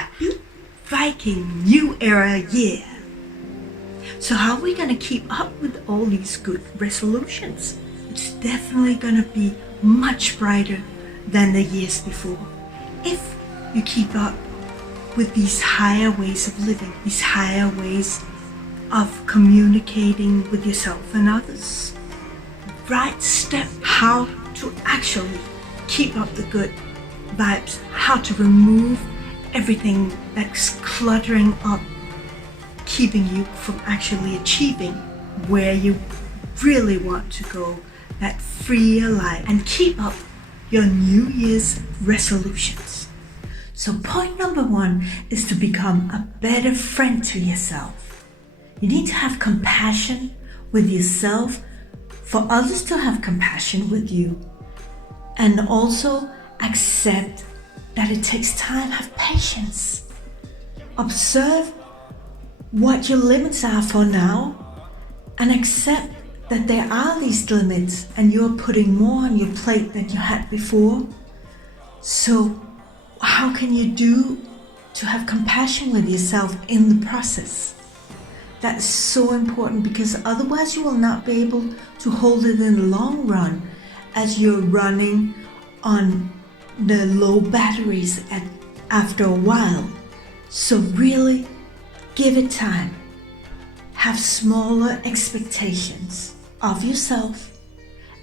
Happy Viking New Era year. So how are we going to keep up with all these good resolutions? It's definitely going to be much brighter than the years before. If you keep up with these higher ways of living, these higher ways of communicating with yourself and others. Right step how to actually keep up the good vibes, how to remove everything that's cluttering up, keeping you from actually achieving where you really want to go, that freer life, and keep up your New Year's resolutions. So point number 1 is to become a better friend to yourself. You need to have compassion with yourself for others to have compassion with you, and also accept that it takes time. Have patience. Observe what your limits are for now and accept that there are these limits and you're putting more on your plate than you had before. So how can you do to have compassion with yourself in the process? That is so important, because otherwise you will not be able to hold it in the long run as you're running on the low batteries after a while. So really give it time. Have smaller expectations of yourself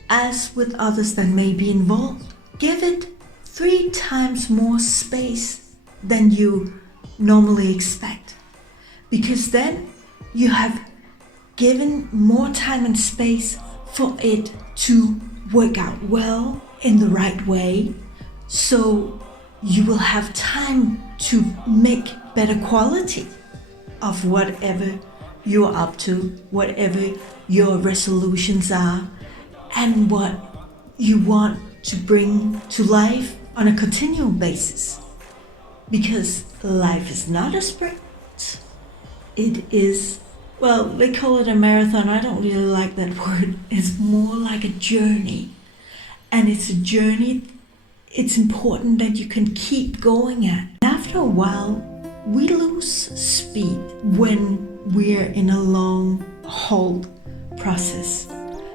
as with others that may be involved. Give it 3 times more space than you normally expect, because then you have given more time and space for it to work out well in the right way. So you will have time to make better quality of whatever you're up to, whatever your resolutions are, and what you want to bring to life on a continual basis. Because life is not a sprint. It is, well, they call it a marathon. I don't really like that word. It's more like a journey. And it's a journey it's important that you can keep going at. After a while, we lose speed when we're in a long hold process.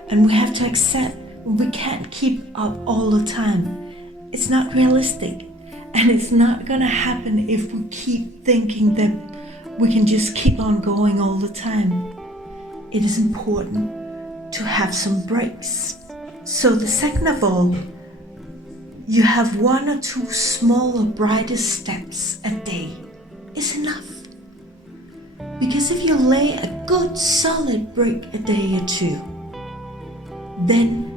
And we have to accept we can't keep up all the time. It's not realistic. And it's not gonna happen if we keep thinking that we can just keep on going all the time. It is important to have some breaks. So the second of all, you have 1 or 2 smaller, brighter steps a day is enough. Because if you lay a good solid break a day or 2, then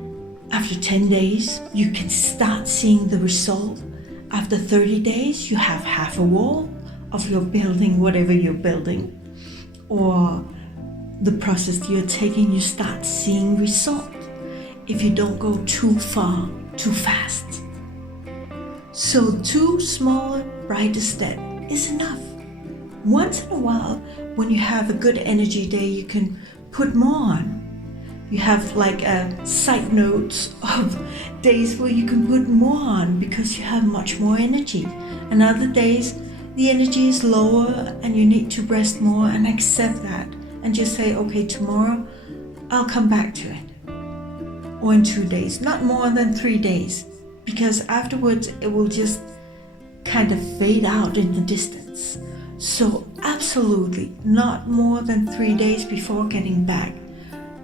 after 10 days, you can start seeing the result. After 30 days, you have half a wall of your building, whatever you're building, or the process you're taking, you start seeing result if you don't go too far, too fast. So 2 smaller, brighter steps is enough. Once in a while, when you have a good energy day, you can put more on. You have like a side notes of days where you can put more on because you have much more energy. And other days, the energy is lower and you need to rest more, and accept that and just say, okay, tomorrow I'll come back to it. Or in 2 days, not more than 3 days, because afterwards it will just kind of fade out in the distance. So absolutely not more than 3 days before getting back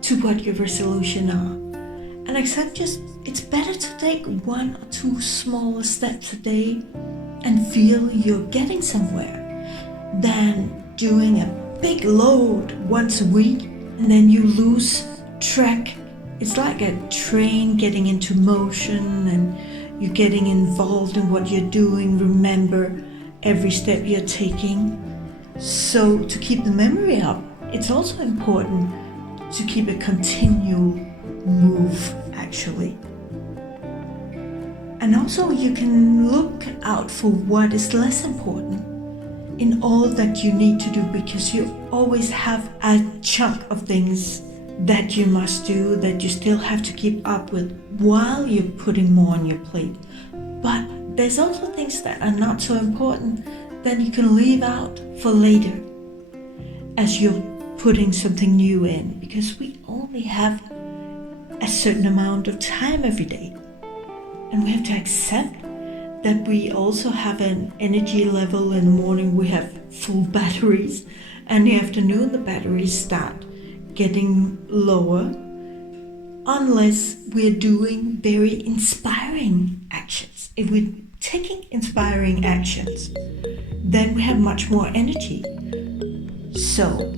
to what your resolution are. And accept it's better to take 1 or 2 smaller steps a day and feel you're getting somewhere than doing a big load once a week and then you lose track. It's like a train getting into motion and you're getting involved in what you're doing. Remember every step you're taking. So to keep the memory up, it's also important to keep a continual move actually. And also you can look out for what is less important in all that you need to do, because you always have a chunk of things that you must do, that you still have to keep up with while you're putting more on your plate. But there's also things that are not so important then you can leave out for later as you're putting something new in, because we only have a certain amount of time every day. And we have to accept that we also have an energy level. In the morning we have full batteries, and in the afternoon the batteries start getting lower, unless we're doing very inspiring actions. If we're taking inspiring actions, then we have much more energy. So,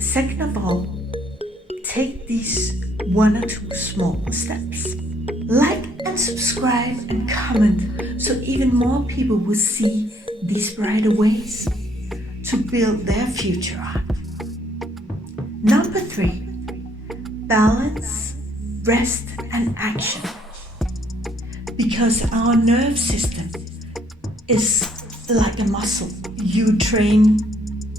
second of all, take these 1 or 2 small steps. Like and subscribe and comment so even more people will see these brighter ways to build their future on. Number 3, balance, rest and action. Because our nerve system is like a muscle. You train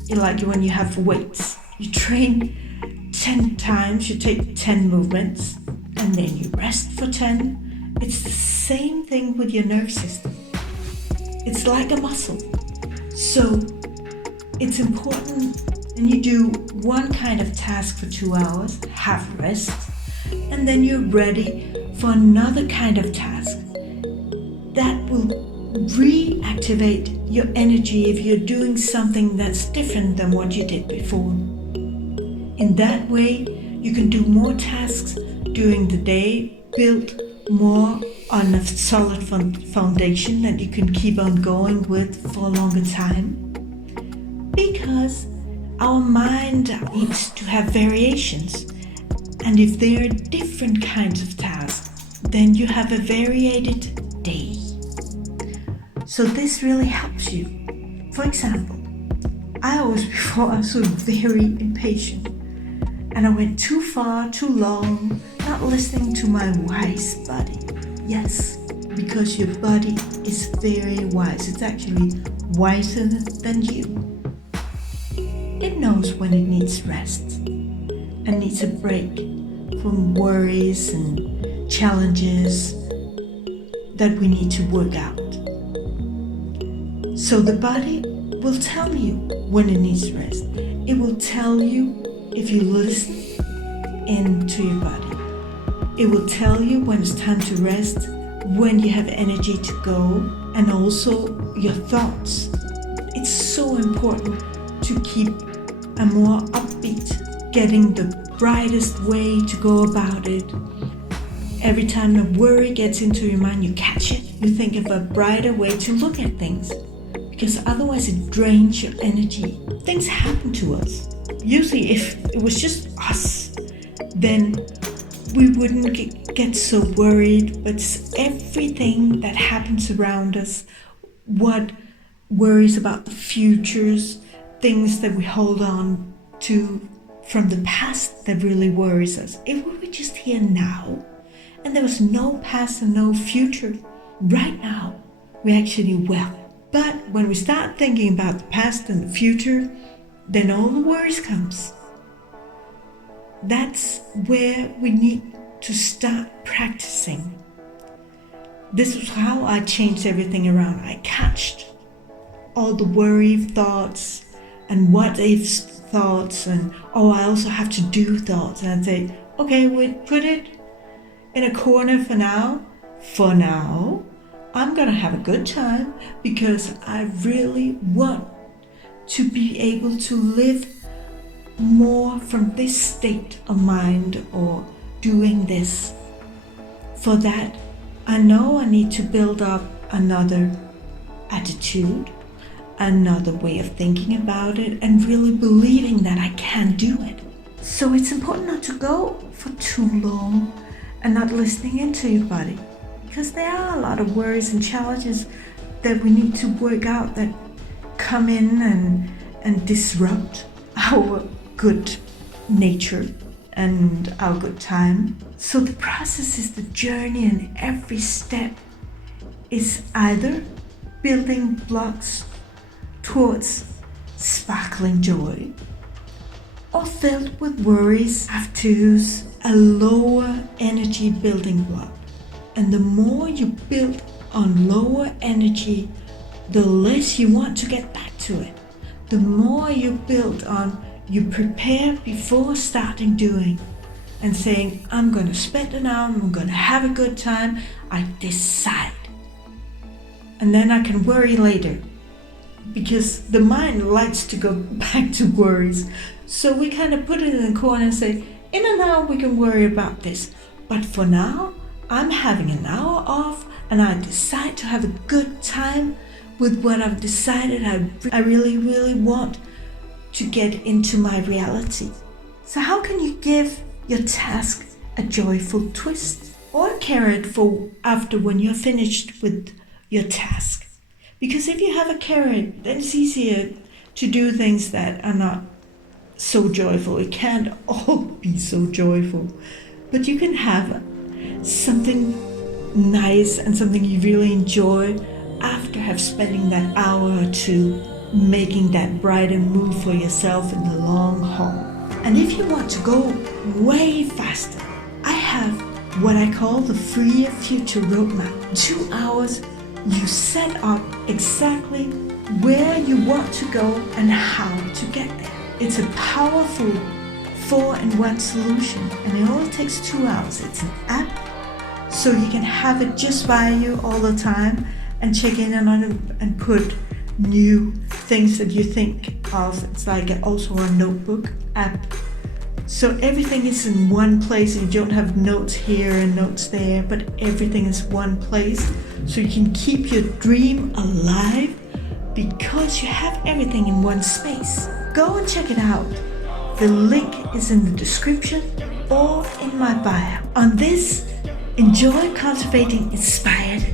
like when you have weights. You train 10 times, you take 10 movements, and then you rest for 10. It's the same thing with your nerve system. It's like a muscle. So it's important when you do one kind of task for 2 hours, have rest, and then you're ready for another kind of task that will reactivate your energy if you're doing something that's different than what you did before. In that way, you can do more tasks during the day, build more on a solid foundation that you can keep on going with for a longer time. Because our mind needs to have variations. And if there are different kinds of tasks, then you have a variated day. So this really helps you. For example, before I was so very impatient, and I went too far, too long, not listening to my wise body. Yes, because your body is very wise. It's actually wiser than you. It knows when it needs rest and needs a break from worries and challenges that we need to work out. So the body will tell you when it needs rest. It will tell you if you listen into your body. It will tell you when it's time to rest, when you have energy to go, and also your thoughts. It's so important to keep a more upbeat, getting the brightest way to go about it. Every time a worry gets into your mind, you catch it. You think of a brighter way to look at things, because otherwise it drains your energy. Things happen to us. Usually if it was just us, then we wouldn't get so worried, but it's everything that happens around us, what worries about the futures, things that we hold on to from the past that really worries us. If we were just here now, and there was no past and no future, right now, we're actually well. But when we start thinking about the past and the future, then all the worries comes. That's where we need to start practicing. This is how I changed everything around. I catched all the worry thoughts and what if thoughts and I also have to do thoughts. And I'd say, okay, we put it in a corner for now. For now, I'm gonna have a good time because I really want to be able to live more from this state of mind or doing this. For that, I know I need to build up another attitude, another way of thinking about it, and really believing that I can do it. So it's important not to go for too long and not listening into your body, because there are a lot of worries and challenges that we need to work out that come in and disrupt our good nature and our good time. So the process is the journey, and every step is either building blocks towards sparkling joy or filled with worries, have to's, a lower energy building block. And the more you build on lower energy the less you want to get back to it. The more you build on, you prepare before starting doing and saying, I'm going to spend an hour, I'm going to have a good time, I decide. And then I can worry later, because the mind likes to go back to worries. So we kind of put it in the corner and say, in an hour we can worry about this. But for now, I'm having an hour off and I decide to have a good time with what I've decided I really, really want to get into my reality. So how can you give your task a joyful twist or a carrot for after when you're finished with your task? Because if you have a carrot, then it's easier to do things that are not so joyful. It can't all be so joyful, but you can have something nice and something you really enjoy after have spending that hour or two making that brighter move for yourself in the long haul. And if you want to go way faster, I have what I call the Freer Future Roadmap. 2 hours, you set up exactly where you want to go and how to get there. It's a powerful 4-in-1 solution, and it only takes 2 hours. It's an app, so you can have it just by you all the time and check in on it and put new things that you think of. It's like also a notebook app. So everything is in one place. You don't have notes here and notes there, but everything is one place. So you can keep your dream alive because you have everything in one space. Go and check it out. The link is in the description or in my bio. On this, enjoy cultivating inspired